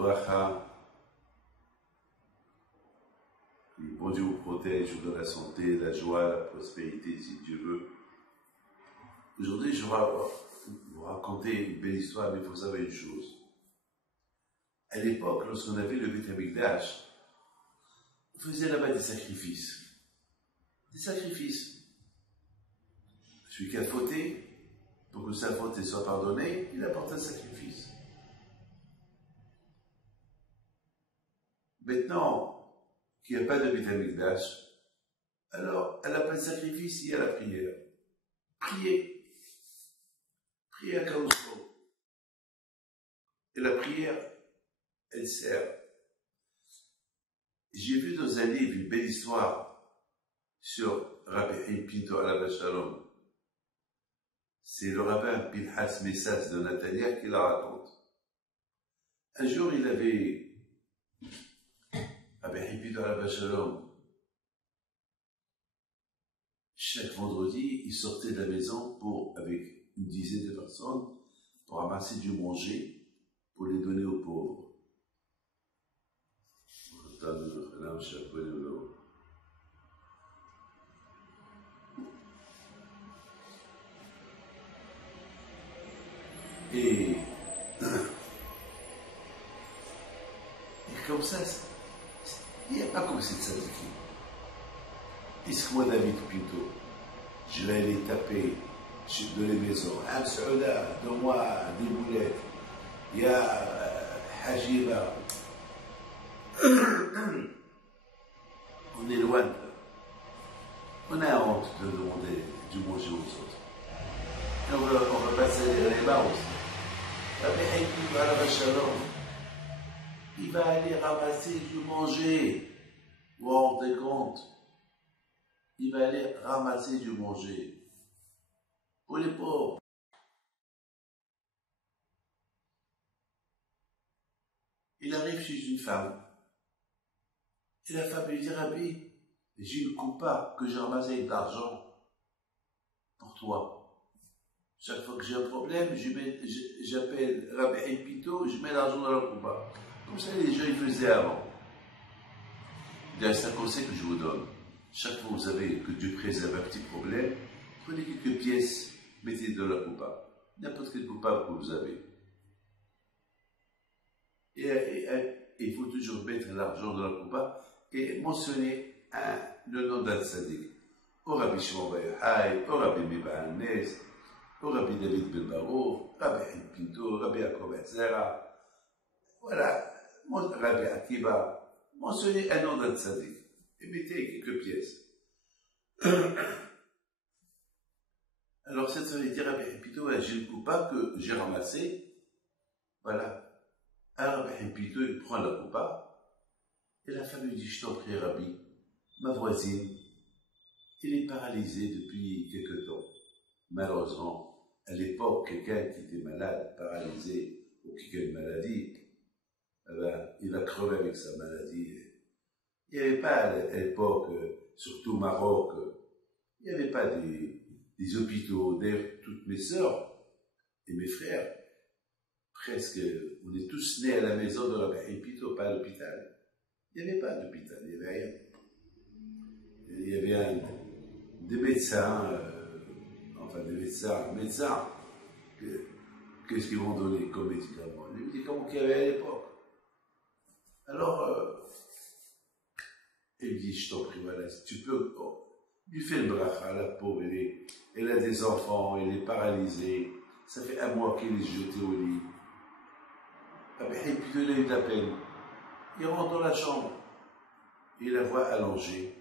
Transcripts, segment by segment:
bracha. Que le bon Dieu vous protège, vous donne la santé, la joie, la prospérité, si Dieu veut. Aujourd'hui, je vais vous raconter une belle histoire, mais il faut savoir une chose. À l'époque, lorsqu'on avait le Beth Amikdash, on faisait là-bas des sacrifices. Des sacrifices. Celui qui a fauté, pour que sa faute soit pardonnée, il apporte un sacrifice. Maintenant qu'il n'y a pas de Beth Amikdash, alors elle n'a pas de sacrifice, il y a la prière. Priez. Priez à Kaousro. Et la prière, elle sert. J'ai vu dans un livre une belle histoire sur Rabbi Pinto Alav Shalom. C'est le rabbin Pinhas Messas de Natania qui la raconte. Un jour, il avait Rabbi Pinto Alav Shalom. Chaque vendredi, il sortait de la maison avec une dizaine de personnes pour ramasser du manger pour les donner aux pauvres. Et comme ça, il n'y a pas comme cette tzadiki. Est-ce que moi, David, plutôt, je vais aller taper dans les maisons, ah, Saouda, donne-moi des boulettes, il y a Hajiba. On est loin de là. On a honte de demander du manger aux autres. Et on va passer les bas aussi. Il va aller ramasser du manger. Vous vous rendez compte? Il va aller ramasser du manger. Pour les pauvres. Il arrive chez une femme. Et la femme lui dit, Rabbi, j'ai une coupa que j'ai ramassée avec de l'argent pour toi. Chaque fois que j'ai un problème, j'appelle Rabbi Pito, je mets l'argent dans la coupa. Comme ça, les gens ils faisaient avant. C'est un conseil que je vous donne. Chaque fois que vous savez que Dieu préserve un petit problème, prenez quelques pièces, mettez-les dans la coupa. N'importe quelle coupa que vous avez. Et il faut toujours mettre l'argent dans la coupa et mentionner le nom d'un tzaddik. Au Rabbi Shimon Bar Yochai, au Rabbi Meir Nes, au Rabbi David Ben Baruch, Rabbi Pinto, Rabbi Yaakov Zera. Voilà, Rabbi Akiva. Mentionnez un nom d'un tzaddik et mettez quelques pièces. Alors cette semaine, dit Rabbi Pinto, j'ai une coupa que j'ai ramassée. Voilà. Alors Rabbi Pinto, il prend la coupa. Et la femme lui dit, je t'en prie, Rabbi, ma voisine, elle est paralysée depuis quelque temps. Malheureusement, à l'époque, quelqu'un qui était malade, paralysé, ou qui a une maladie, il va crever avec sa maladie. Il n'y avait pas à l'époque, surtout au Maroc, il n'y avait pas des hôpitaux. D'ailleurs, toutes mes sœurs et mes frères, presque, on est tous nés à la maison de Rabbi Pinto, pas à l'hôpital. Il n'y avait pas d'hôpital, il n'y avait rien. Il y avait des médecins, médecins, qu'est-ce qu'ils vont donner comme médicaments? Les médicaments qu'il y avait à l'époque. Alors, il dit, je t'en prie, voilà, si tu peux, lui fais le bracha, la pauvre, elle a des enfants, elle est paralysée, ça fait un mois qu'elle est jetée au lit. Et puis il a eu de la peine. Il rentre dans la chambre, il la voit allongée.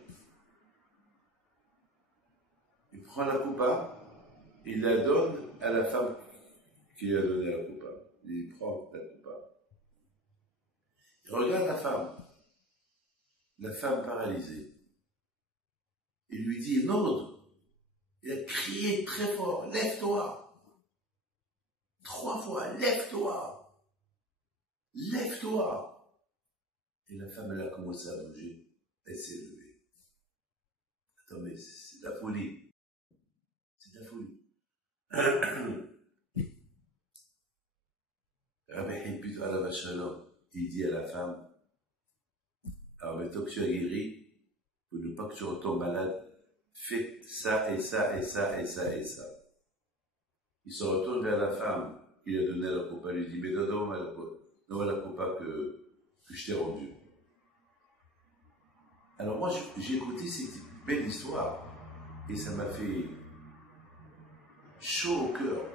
Il prend la coupa, il la donne à la femme qui lui a donné la coupa. Il prend la coupa. Il regarde la femme paralysée. Il lui dit, non, il a crié très fort, lève-toi. 3 fois, lève-toi. Lève-toi. Et la femme, elle a commencé à bouger. Elle s'est levée. Attends, mais c'est de la folie. C'est de la folie. Rabbi Pinto Alav Shalom, il dit à la femme, alors maintenant que tu as guéri, pour ne pas que tu retombes malade, fais ça et ça et ça et ça et ça. Il se retourne vers la femme qui lui a donné la coupa, lui dit, mais donne-moi la coupa que je t'ai rendue. Alors moi, j'ai écouté cette belle histoire et ça m'a fait chaud au cœur.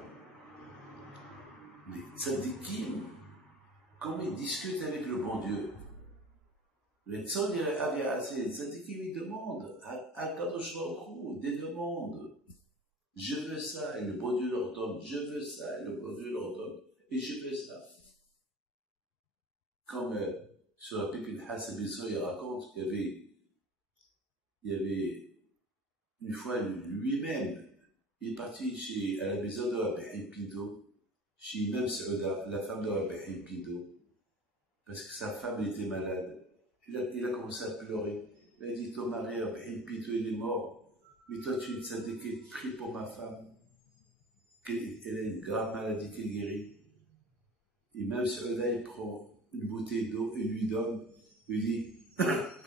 Les tzadikim, comment ils discutent avec le bon Dieu. Les tzadikim, ils demandent à Kadosh Baruch Hu des demandes. Je veux ça, et le bon Dieu leur donne. Je veux ça, et le bon Dieu leur donne. Et je veux ça. Comme sur la Pépine Hassabiso, il raconte qu'il y avait une fois lui-même, il est parti à la maison de Rabbi Pinto, chez Imam Saouda, la femme de Rabbi Pinto, parce que sa femme était malade. Il a commencé à pleurer. Il a dit, ton mari, Rabbi Pinto, il est mort. Mais toi, tu es tzaddik, prie pour ma femme. Elle a une grave maladie qui est guérie. Imam Saouda, il prend une bouteille d'eau et lui donne. Il lui dit,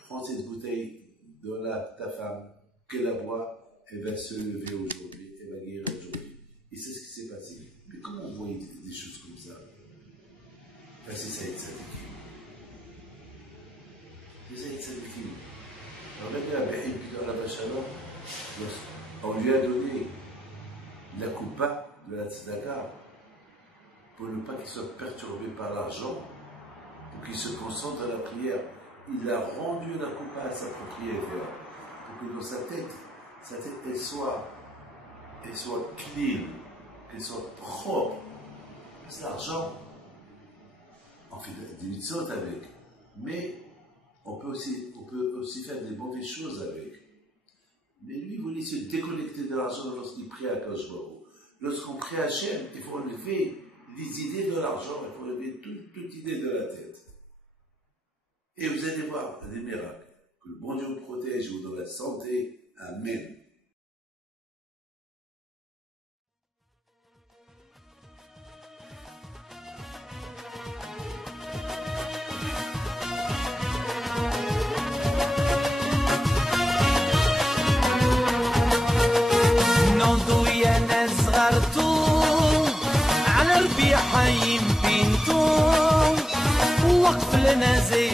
prends cette bouteille, donne-la à ta femme, qu'elle la boit, elle va se lever aujourd'hui, elle va guérir aujourd'hui. Et c'est ce qui s'est passé. Mais comment on voit des choses comme ça? Ben, c'est ça, être tzadikim. C'est ça, être tzadikim. Alors, regardez, à la Bachalor, on lui a donné la coupa de la tzedaka pour ne pas qu'il soit perturbé par l'argent, pour qu'il se concentre dans la prière. Il a rendu la coupa à sa propriétaire, pour que dans sa tête elle soit clean, qu'elle soit propre. Parce que l'argent, on fait des mitzvot avec, mais on peut aussi faire des mauvaises choses avec. Mais lui, il voulait se déconnecter de l'argent lorsqu'il prie à Kadosh Baruch Hu. Lorsqu'on prie à Hachem, il faut enlever les idées de l'argent, il faut enlever toute idée de la tête. Et vous allez voir des miracles. Que le bon Dieu vous protège, vous donne la santé. Amen. على ربيع حيم بنتو وقف لنا زي